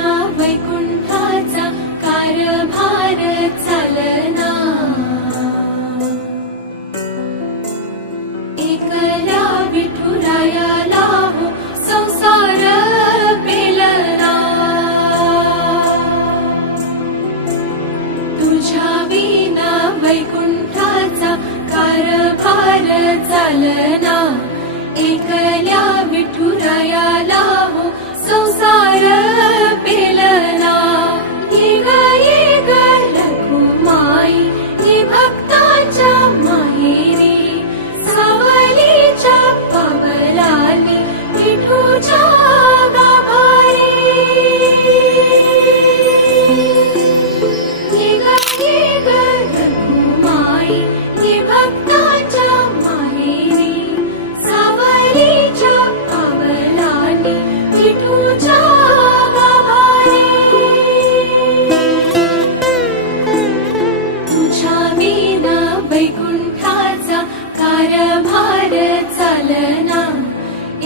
विना वैकुंठाचा कारभार चालना, एकल्या विठुरायाला हो संसार पेलना, तुझ्या विना वैकुंठाचा कारभार चालना, एकल्या विठुरायाला हो संसार पेलना. ये ग रखुमाई ये भक्ताच्या माहेरी, सावलीच्या पावलाली विठूच्या गाभारी. ये ग रखुमाई ये भक्ताच्या माहेरी, सावलीच्या पावलाली विठूच्या गाभारी. तुझ्या विना वैकुंठाचा कारभार चालना,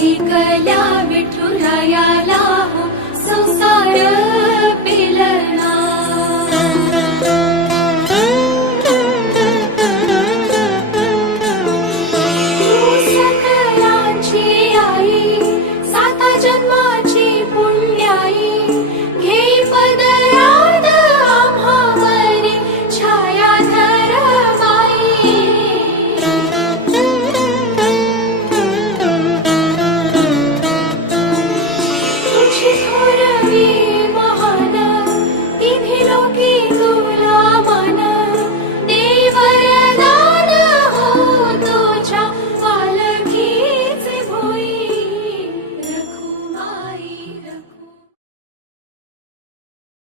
एकल्या विठुरायाला हो संसार